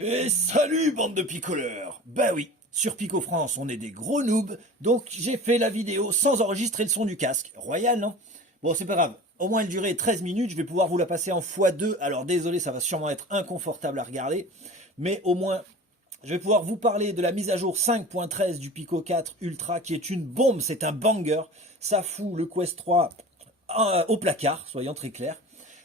Et salut bande de picoleurs. Bah oui, sur Pico France on est des gros noobs, donc j'ai fait la vidéo sans enregistrer le son du casque. Royal, non? Bon, c'est pas grave, au moins elle durait 13 minutes, je vais pouvoir vous la passer en x2, alors désolé, ça va sûrement être inconfortable à regarder, mais au moins je vais pouvoir vous parler de la mise à jour 5.13 du Pico 4 Ultra qui est une bombe, c'est un banger, ça fout le Quest 3 au placard, soyons très clairs.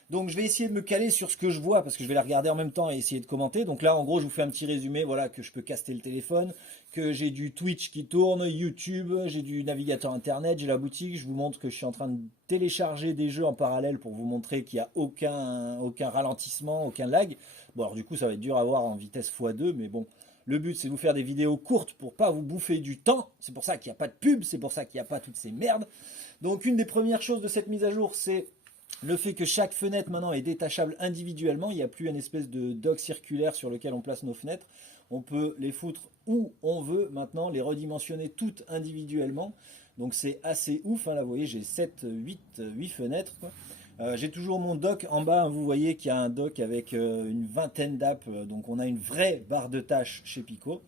Donc je vais essayer de me caler sur ce que je vois parce que je vais la regarder en même temps et essayer de commenter. Donc là en gros je vous fais un petit résumé, voilà, que je peux caster le téléphone, que j'ai du Twitch qui tourne, YouTube, j'ai du navigateur internet, j'ai la boutique, je vous montre que je suis en train de télécharger des jeux en parallèle pour vous montrer qu'il n'y a aucun ralentissement, aucun lag. Bon alors du coup ça va être dur à voir en vitesse x2 mais bon. Le but c'est de vous faire des vidéos courtes pour pas vous bouffer du temps. C'est pour ça qu'il n'y a pas de pub, c'est pour ça qu'il n'y a pas toutes ces merdes. Donc une des premières choses de cette mise à jour c'est le fait que chaque fenêtre maintenant est détachable individuellement, il n'y a plus une espèce de dock circulaire sur lequel on place nos fenêtres. On peut les foutre où on veut maintenant, les redimensionner toutes individuellement. Donc c'est assez ouf, hein. Là vous voyez j'ai 7, 8 fenêtres, quoi. J'ai toujours mon dock en bas, hein. Vous voyez qu'il y a un dock avec une vingtaine d'apps, donc on a une vraie barre de tâches chez Pico.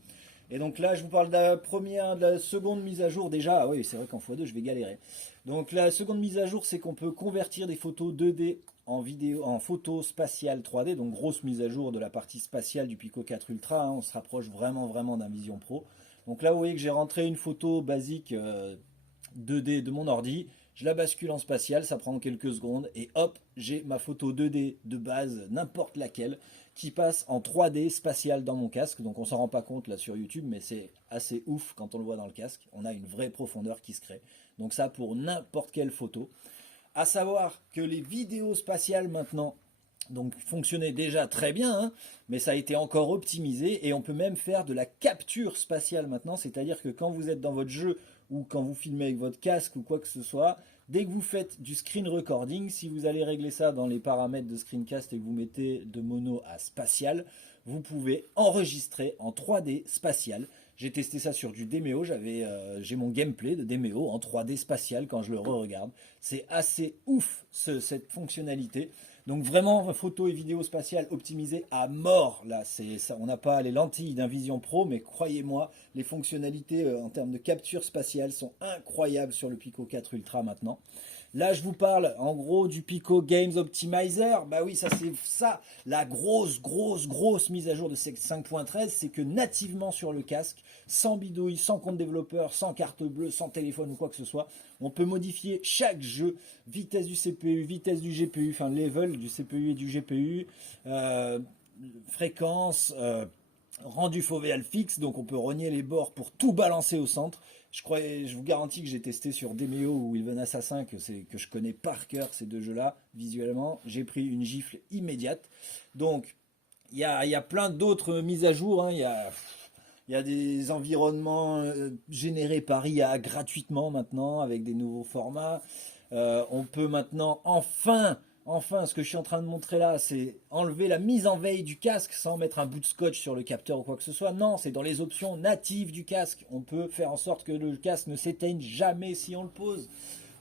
Et donc là, je vous parle de la seconde mise à jour déjà. Ah oui, c'est vrai qu'en x2, je vais galérer. Donc la seconde mise à jour, c'est qu'on peut convertir des photos 2D en vidéo, en photo spatiale 3D. Donc grosse mise à jour de la partie spatiale du Pico 4 Ultra, hein. On se rapproche vraiment d'un Vision Pro. Donc là, vous voyez que j'ai rentré une photo basique 2D de mon ordi. Je la bascule en spatial, ça prend quelques secondes. Et hop, j'ai ma photo 2D de base, n'importe laquelle, qui passe en 3D spatial dans mon casque. Donc on s'en rend pas compte là sur YouTube, mais c'est assez ouf quand on le voit dans le casque. On a une vraie profondeur qui se crée. Donc ça pour n'importe quelle photo. À savoir que les vidéos spatiales maintenant donc fonctionnaient déjà très bien, hein, mais ça a été encore optimisé et on peut même faire de la capture spatiale maintenant, c'est-à-dire que quand vous êtes dans votre jeu ou quand vous filmez avec votre casque ou quoi que ce soit, dès que vous faites du screen recording, si vous allez régler ça dans les paramètres de screencast et que vous mettez de mono à spatial, vous pouvez enregistrer en 3D spatial. J'ai testé ça sur du Demeo, j'ai mon gameplay de Demeo en 3D spatial quand je le re-regarde. C'est assez ouf cette fonctionnalité. Donc vraiment photo et vidéo spatiale optimisées à mort. Là, ça, on n'a pas les lentilles d'un Vision Pro, mais croyez-moi, les fonctionnalités en termes de capture spatiale sont incroyables sur le Pico 4 Ultra maintenant. Là, je vous parle en gros du Pico Games Optimizer. Bah oui, ça c'est ça. La grosse mise à jour de 5.13, c'est que nativement sur le casque, sans bidouille, sans compte développeur, sans carte bleue, sans téléphone ou quoi que ce soit, on peut modifier chaque jeu, vitesse du CPU, vitesse du GPU, enfin level du CPU et du GPU, fréquence, rendu fovéal fixe, donc on peut rogner les bords pour tout balancer au centre. Je vous garantis que j'ai testé sur Demeo ou Ilven Assassin, que je connais par cœur ces deux jeux-là, visuellement. J'ai pris une gifle immédiate. Donc, il y a plein d'autres mises à jour, hein. Il y a des environnements générés par IA gratuitement maintenant, avec des nouveaux formats. On peut maintenant enfin, ce que je suis en train de montrer là, c'est enlever la mise en veille du casque sans mettre un bout de scotch sur le capteur ou quoi que ce soit. Non, c'est dans les options natives du casque. On peut faire en sorte que le casque ne s'éteigne jamais si on le pose.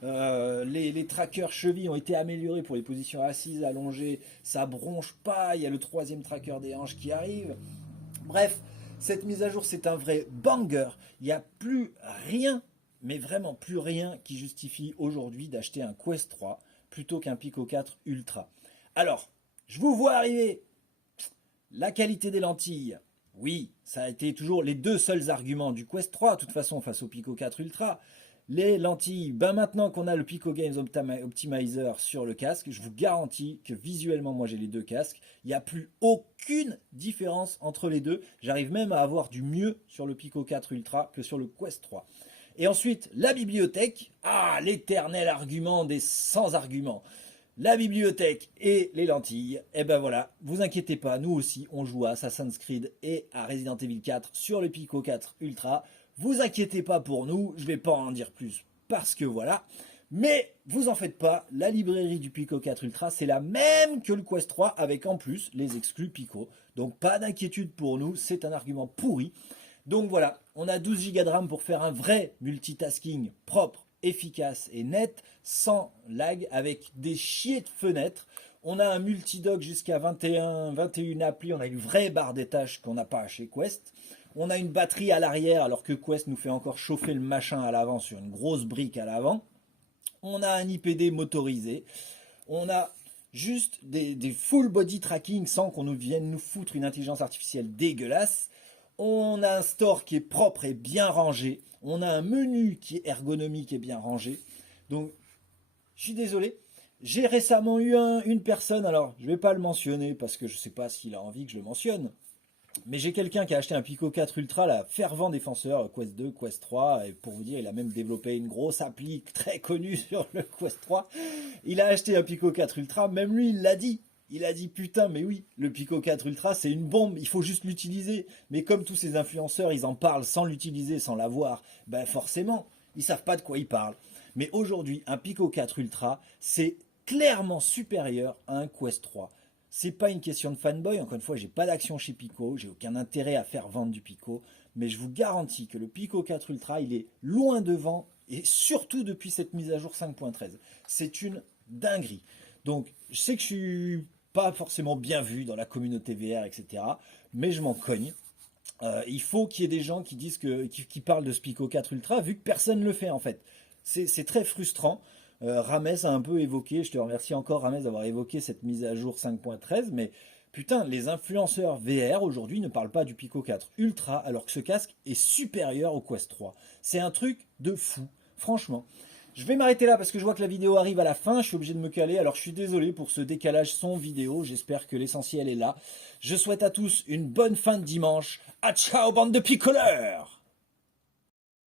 Les trackers chevilles ont été améliorés pour les positions assises, allongées. Ça bronche pas. Il y a le troisième tracker des hanches qui arrive. Bref, cette mise à jour, c'est un vrai banger. Il n'y a plus rien, mais vraiment plus rien qui justifie aujourd'hui d'acheter un Quest 3 plutôt qu'un Pico 4 Ultra. Alors, je vous vois arriver. La qualité des lentilles. Oui, ça a été toujours les deux seuls arguments du Quest 3, de toute façon, face au Pico 4 Ultra. Les lentilles, ben maintenant qu'on a le Pico Games Optimizer sur le casque, je vous garantis que visuellement, moi j'ai les deux casques, il n'y a plus aucune différence entre les deux. J'arrive même à avoir du mieux sur le Pico 4 Ultra que sur le Quest 3. Et ensuite, la bibliothèque. Ah, l'éternel argument des sans arguments. La bibliothèque et les lentilles. Et ben voilà, vous inquiétez pas, nous aussi, on joue à Assassin's Creed et à Resident Evil 4 sur le Pico 4 Ultra. Vous inquiétez pas pour nous, je vais pas en dire plus parce que voilà. Mais vous en faites pas, la librairie du Pico 4 Ultra, c'est la même que le Quest 3 avec en plus les exclus Pico. Donc pas d'inquiétude pour nous, c'est un argument pourri. Donc voilà, on a 12 Go de RAM pour faire un vrai multitasking propre, efficace et net, sans lag, avec des chiers de fenêtres. On a un multidock jusqu'à 21 applis. On a une vraie barre des tâches qu'on n'a pas chez Quest. On a une batterie à l'arrière alors que Quest nous fait encore chauffer le machin à l'avant sur une grosse brique à l'avant. On a un IPD motorisé. On a juste des full body tracking sans qu'on nous vienne nous foutre une intelligence artificielle dégueulasse. On a un store qui est propre et bien rangé. On a un menu qui est ergonomique et bien rangé. Donc, je suis désolé. J'ai récemment eu une personne, alors je ne vais pas le mentionner parce que je ne sais pas s'il a envie que je le mentionne, mais j'ai quelqu'un qui a acheté un Pico 4 Ultra, là, fervent défenseur, Quest 2, Quest 3, et pour vous dire, il a même développé une grosse appli très connue sur le Quest 3. Il a acheté un Pico 4 Ultra, même lui, il l'a dit. Il a dit, putain, mais oui, le Pico 4 Ultra, c'est une bombe, il faut juste l'utiliser. Mais comme tous ces influenceurs, ils en parlent sans l'utiliser, sans l'avoir, ben forcément, ils savent pas de quoi ils parlent. Mais aujourd'hui, un Pico 4 Ultra, c'est clairement supérieur à un Quest 3. C'est pas une question de fanboy, encore une fois, j'ai pas d'action chez Pico, j'ai aucun intérêt à faire vendre du Pico, mais je vous garantis que le Pico 4 Ultra, il est loin devant, et surtout depuis cette mise à jour 5.13. C'est une dinguerie. Donc, je sais que je suis pas forcément bien vu dans la communauté VR, etc., mais je m'en cogne. Il faut qu'il y ait des gens qui disent qui parlent de ce Pico 4 Ultra, vu que personne ne le fait en fait. C'est très frustrant. Rames a un peu évoqué, je te remercie encore Rames d'avoir évoqué cette mise à jour 5.13, mais putain, les influenceurs VR aujourd'hui ne parlent pas du Pico 4 Ultra alors que ce casque est supérieur au Quest 3. C'est un truc de fou, franchement. Je vais m'arrêter là parce que je vois que la vidéo arrive à la fin, je suis obligé de me caler, alors je suis désolé pour ce décalage son vidéo, j'espère que l'essentiel est là. Je souhaite à tous une bonne fin de dimanche, à ciao bande de picoleurs!